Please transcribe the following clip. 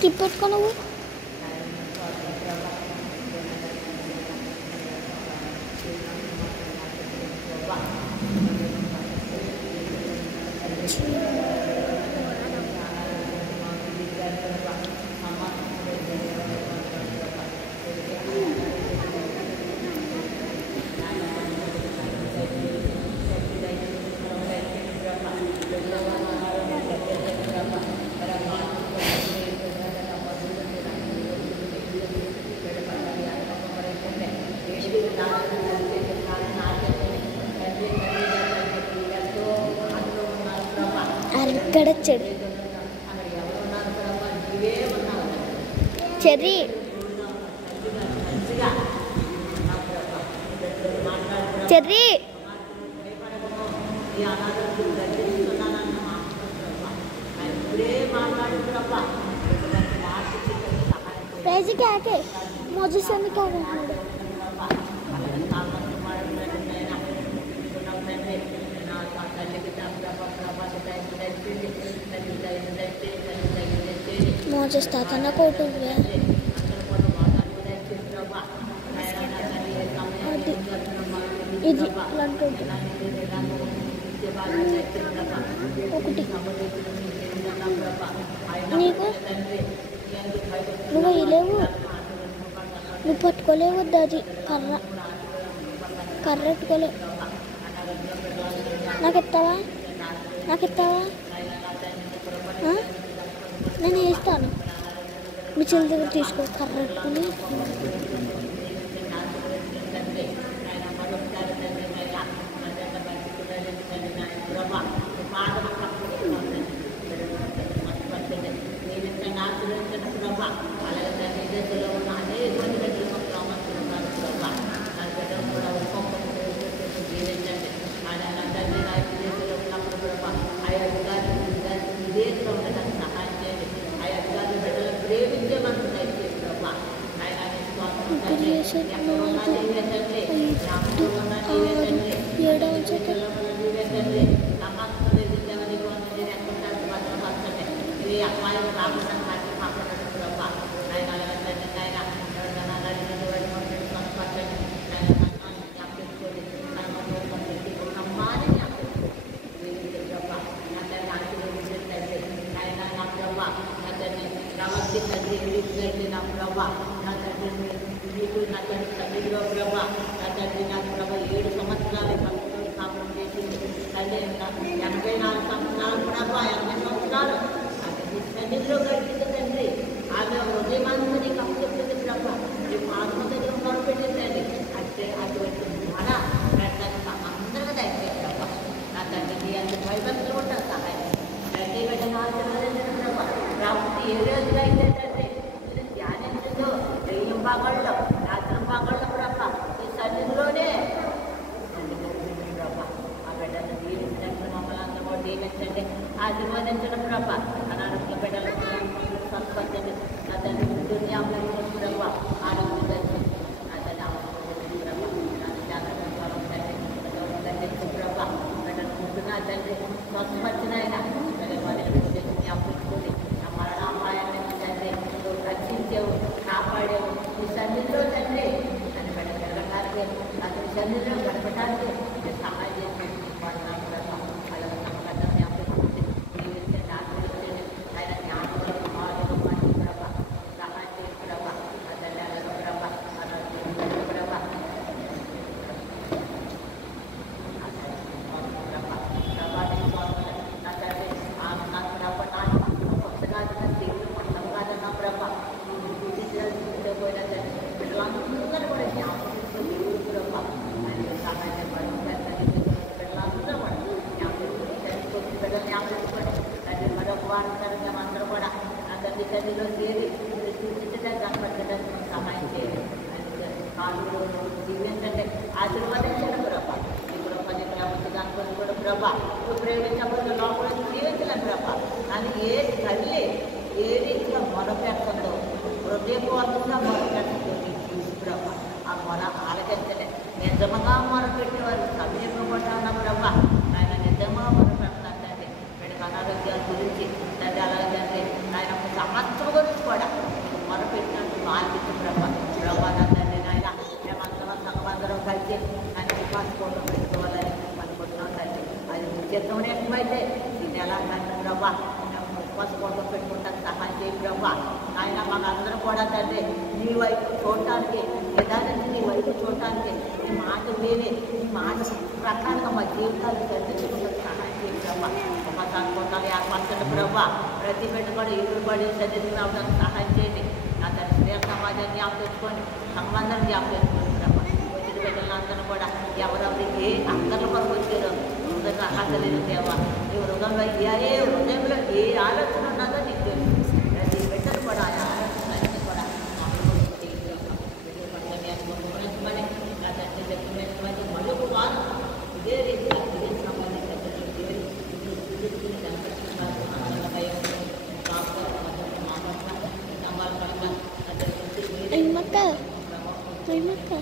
Skip పెట్టుకో నువ్వు. అక్కడ చెర్రీ చెర్రీ చెర్రీ पैसे क्या के मुझे से क्या मुझे स्थापना कोट हुआ ఇది లంటో ఒకటి నీకు నువ్వు ఇలేవు నువ్వు పట్టుకోలేవు అది కర్ర పెట్టుకోలేవు నాకు ఇస్తావా నేను వేస్తాను మీ చెల్లి దగ్గర తీసుకో కర్ర పెట్టుకుని ఆశీర్వదించడం ప్రభా అనారోగ్య బిడ్డలు సంస్కరించండి అతన్ని దుర్యాలు ప్రభా ఆరోగ్య ప్రభా బిడ్డలు ముందుగా తండ్రి స్వస్థపరిచిన జ్ఞాపించుకోండి ఆ మరణాపాయాన్ని తండ్రి రక్షించావు కాపాడావు ఈ సన్నిధిలో తండ్రి అని పెట్టడానికి అతని సన్నిధిలో గడపడానికి సహాయం చేసి ఆశీర్వాదించడం ప్రభా ఇప్పుడు పని దానికొని కూడా ప్రభా నువ్వు ప్రేమించబోతున్న లోపల జీవించలేను ప్రభా కానీ ఏ తల్లి ఏ రీతిగా మొరపెడుతుందో హృదయపూర్వకంగా మొరపెడుతుందో నీకు చూసి ప్రభా ఆ మొర ఆలకించలే నిజంగా మొరపెట్టేవారు సమీపపడ్డాను ప్రభా ఆయన నిజంగా మొరపెడతానండి వీడికి అనారోగ్యాల గురించి తండ్రి అలాగే ఆయన సంవత్సరం గురించి అయితే ఆయన పాస్పోర్ట్ పెట్టుకోవాలని అనుకుంటున్నాం తండ్రి. అది చిత్తం ఎక్కువైతే ఈ నెల కానీ ప్రభా పాస్పోర్ట్ పెట్టుకుంటానికి సహాయం చేయి ప్రభా. ఆయన మాకందరం కూడా తండ్రి నీ వైపు చూడటానికి యథార్థంగా నీ వైపు చూడటానికి నీ మాట వేరే నీ మాట ప్రకారంగా మా జీవితాలు చర్చించుకుంటానికి సహాయం చేయి ప్రభా. మా అనుకుంటాను ఏర్పరచండి ప్రభా. ప్రతి బిడ్డ కూడా ఎదురు పడి చదివి రావడానికి సహాయం చేయండి. నా తండ్రి స్త్రీ సమాజాన్ని జ్ఞాపకం తెచ్చుకోండి, సంబంధాన్ని జ్ఞాపకం తెచ్చుకోండి ప్రభా. వచ్చిన బిడ్డలందరూ కూడా ఎవరెవరు ఏ అందరి కొరకు వచ్చారో హృదయంలో అర్హత లేదు దేవా. నీ హృదయంలో ఏ ఆలోచన ఉన్నదో నీకు తెలుసు. ప్రతి బిడ్డలు కూడా ఆ ఆలోచనలన్నీ కూడా మళ్ళీ నా తండ్రి చెప్పినటువంటి మరొక వారం ఇదే రీతిగా ఇదే సంబంధించిన Ay, mata. Ay, mata.